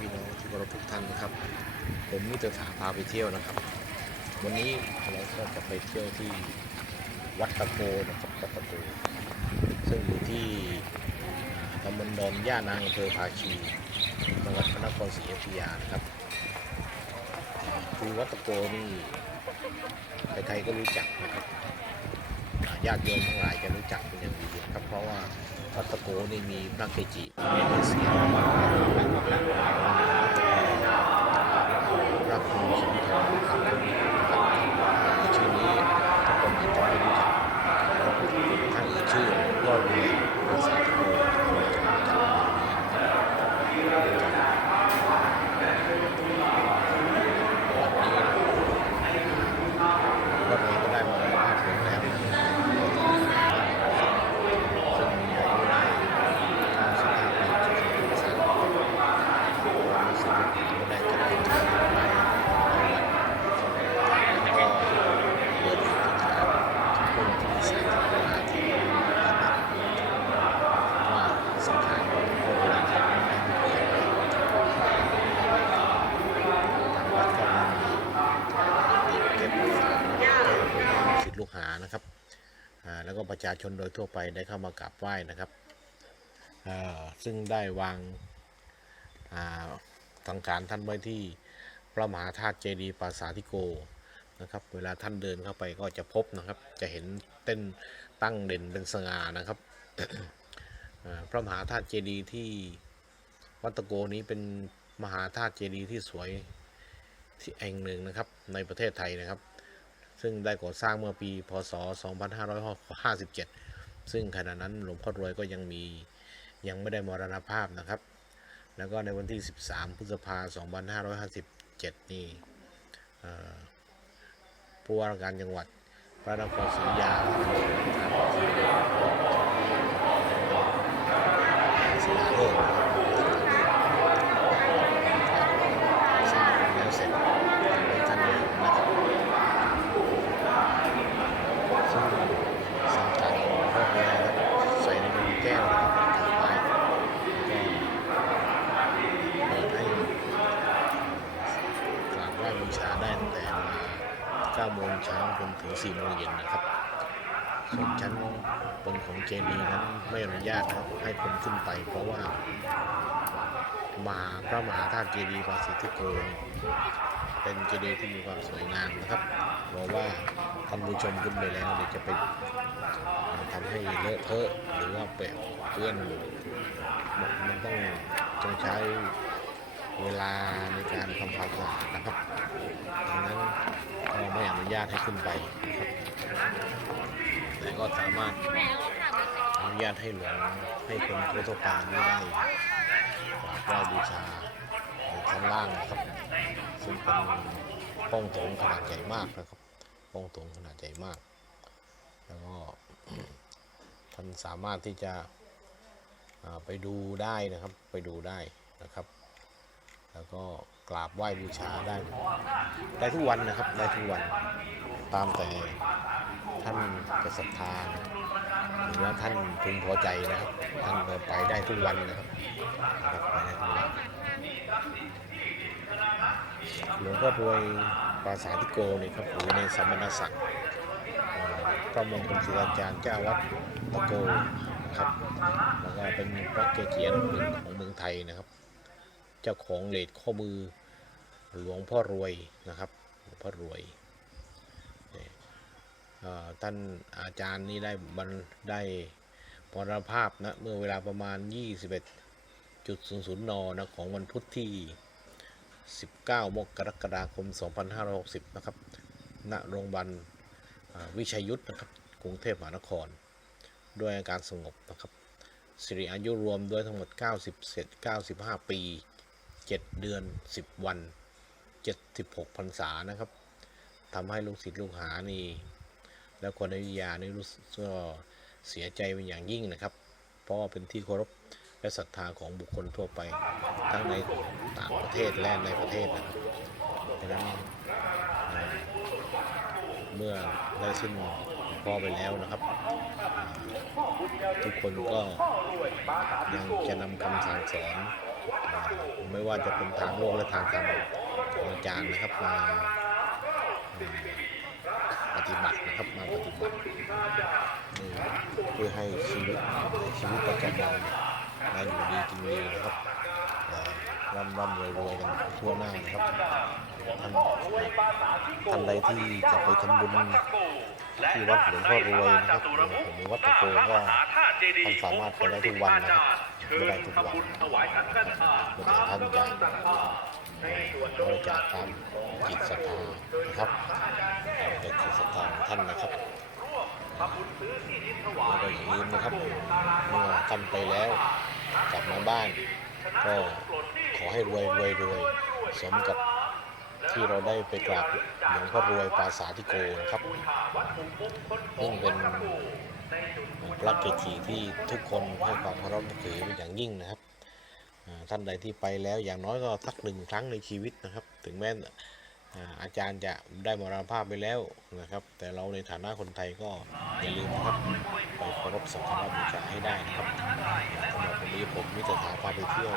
พี่น้องทุกๆท่านนะครับ ผมมิตรถาพาไปเที่ยวนะครับ วันนี้เราก็จะไปเที่ยวที่วัดตะโกนะครับวัดตะโกซึ่งอยู่ที่ตำบลดอนย่านางอำเภอภาชีจังหวัดพระนครศรีอยุธยานะครับคือวัดตะโกนี่ใครๆก็รู้จักนะครับญาติโยมทั้งหลายจะรู้จักเป็นอย่างดีครับเพราะว่า วัดตะโกนี่มีพระเกจิในเอเชียมาหลายหลายหลายพระครูสมทองคำพุทธนะครับชื่อนี้ทุกคนอาจจะไม่รู้จัก ท่านชื่อว่าเรียนภาษาตะโกวันนี้วัดนี้ก็ได้มาภาพถึงแล้วซึ่งมีอายุได้95ปีจะถึงสามวันนี้สิ่งที่ผมได้กระทำในวัดแล้วก็เปิดกิจการเพื่อที่สร้างตลาดที่ ว่าสังขารของพระเวลาท่านได้เปลี่ยนไปทางวัดก็มีเก็บรักษาสิทธิ ลูกหานะครับแล้วก็ประชาชนโดยทั่วไปได้เข้ามากราบไหว้นะครับซึ่งได้วางอ่าสังขารท่านไว้ที่พระมหาธาตุเจดีย์ปราสาทิโกนะครับ เวลาท่านเดินเข้าไปก็จะพบนะครับ จะเห็นเต้นตั้งเด่นเป็นสง่านะครับพระมหาธาตุเจดีย์ที่วัดตะโกนี้เป็นมหาธาตุเจดีย์ที่สวยที่แห่งหนึ่งนะครับในประเทศไทยนะครับ ซึ่งได้ก่อสร้างเมื่อปี พศ 2557 ซึ่งขณะนั้นหลวงพ่อรวยก็ยังมียังไม่ได้มรณภาพนะครับ แล้วก็ในวันที่ 13 พฤษภาคม 2557 นี่ผู้ว่าการจังหวัดพระนครศรีอยุธยาศิลาฤกษ์สร้างแล้วเสร็จในท่านเองนะครับ ซึ่งสังกัดของพ่อแม่ใส่ในนมแก้วนะครับถือไว้ก็เปิดให้กราบไหว้บูชาได้ตั้งแต่เวลา 9โมงเช้าจนถึง4โมงเย็นนะครับ ส่วนชั้นบนของเจดีย์นั้นไม่อนุญาตนะครับให้คนขึ้นไป เพราะว่ามาพระมหาธาตุเจดีย์ปาสิทธิโกนเป็นเจดีย์ที่มีความสวยงามนะครับบอกว่าท่านผู้ชมขึ้นไปแล้วเดี๋ยวจะไปทำให้เลอะเทอะหรือว่าเปะเปื้อนมันมันต้องจงใช้ เวลาในการทำความสะอาดนะครับดังนั้นก็ไม่อนุญาตให้ขึ้นไปแต่ก็สามารถอนุญาตให้หลวงให้คนทั่วๆไปได้กราบไหว้บูชาอยู่ข้างล่างนะครับ ซึ่งเป็นห้องโถงขนาดใหญ่มากนะครับห้องโถงขนาดใหญ่มาก แล้วก็ท่านสามารถที่จะไปดูได้นะครับ ไปดูได้นะครับ แล้วก็กราบไหว้บูชาได้ได้ทุกวันนะครับได้ทุกวันตามแต่ท่านจะศรัทธาหรือว่าท่านพึงพอใจนะครับ ท่านก็ไปได้ทุกวันนะครับไปได้ทุกวันหลวงพ่อรวยปราสาทิโกนี่ครับหรือในสมณศักดิ์พระมงคลศิลาจารย์เจ้าวัดตะโกนะครับแล้วก็เป็นพระเกจิอันดับหนึ่งของเมืองไทยนะครับ เจ้าของเลดข้อมือหลวงพ่อรวยนะครับหลวงพ่อรวยท่านอาจารย์นี่ได้บรรได้มรณภาพนะเมื่อเวลาประมาณ 21.00 นนะของวันพุธที่ 19 มกรกฎาคม 2560 นะครับ ณ โรงพยาบาลวิชัยยุทธนะครับ กรุงเทพมหานคร ด้วยอาการสงบนะครับ สิริอายุรวมด้วยทั้งหมด90เศษ95 ปี 7 เดือน 10 วัน 76พรรษานะครับทำให้ลูกศิษย์ลูกหานี่ แล้วคนในวิทยานี่รู้สึกก็เสียใจเป็นอย่างยิ่งนะครับ เพราะว่าเป็นที่เคารพและศรัทธาของบุคคลทั่วไป ทั้งในต่างประเทศและในประเทศนะครับดังนั้นเอ่อเมื่อได้สิ้นพ่อไปแล้วนะครับ ทุกคนก็ยังจะนำคำสั่งสอน ไม่ว่าจะเป็นทางโลกและทางธรรมองอาจารย์นะครับมาปฏิบัตินะครับมาปฏิบัตินี่เพื่อให้ชีวิตชีวิตประจำวันมาอยู่ดีกินดีนะครับอ่าร่ำร่ำรวยรวยกันทั่วหน้านะครับท่านท่านใดที่จะไปทำบุญที่วัดหลวงพ่อรวยนะครับหรือวัดตะโกก็ท่านสามารถไปได้ทุกวันนะครับ ไม่ได้ทุกวันแต่ท่านจะบริจาคตามจิตศรัทธานะครับแต่จิตศรัทธาท่านนะครับแล้วก็อย่าลืมนะครับ เมื่อท่านไปแล้วกลับมาบ้าน ก็ขอให้รวยรวยรวยสมกับที่เราได้ไปกราบหลวงพ่อรวยปราสาทธิโกนะครับซึ่งเป็น พระเกจิที่ทุกคนให้ความเคารพนับถือเป็นอย่างยิ่งนะครับท่านใดที่ไปแล้วอย่างน้อยก็สักหนึ่งครั้งในชีวิตนะครับ ถึงแม้อาอาจารย์จะได้มรณภาพไปแล้วนะครับ แต่เราในฐานะคนไทยก็อย่าลืมนะครับไปเคารพสักการะบูชาให้ได้นะครับสำหรับวันนี้ผมมิตรถาพาไปเที่ยว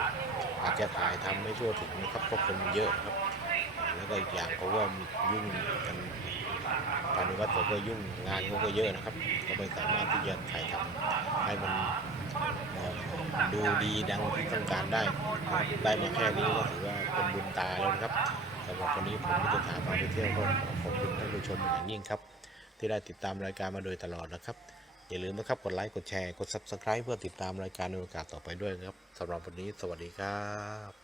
อาจจะถ่ายทำไม่ทั่วถึงนะครับเพราะคนเยอะครับ แล้วก็อีกอย่างเพราะว่ายุ่งกัน ภายในวัดผมก็ยุ่งงานเขาก็เยอะนะครับ ก็ไม่สามารถที่จะถ่ายทำให้มันดูดีดังที่ต้องการได้ได้มาแค่นี้ก็ถือว่าเป็นบุญตาแล้วนะครับสำหรับวันนี้ผมมิตรถาพาไปเที่ยวก็ขอบคุณท่านผู้ชมอย่างยิ่งครับ ที่ได้ติดตามรายการมาโดยตลอดนะครับ อย่าลืมนะครับกดไลค์กดแชร์กด subscribe เพื่อติดตามรายการในโอกาสต่อไปด้วยนะครับสำหรับวันนี้สวัสดีครับ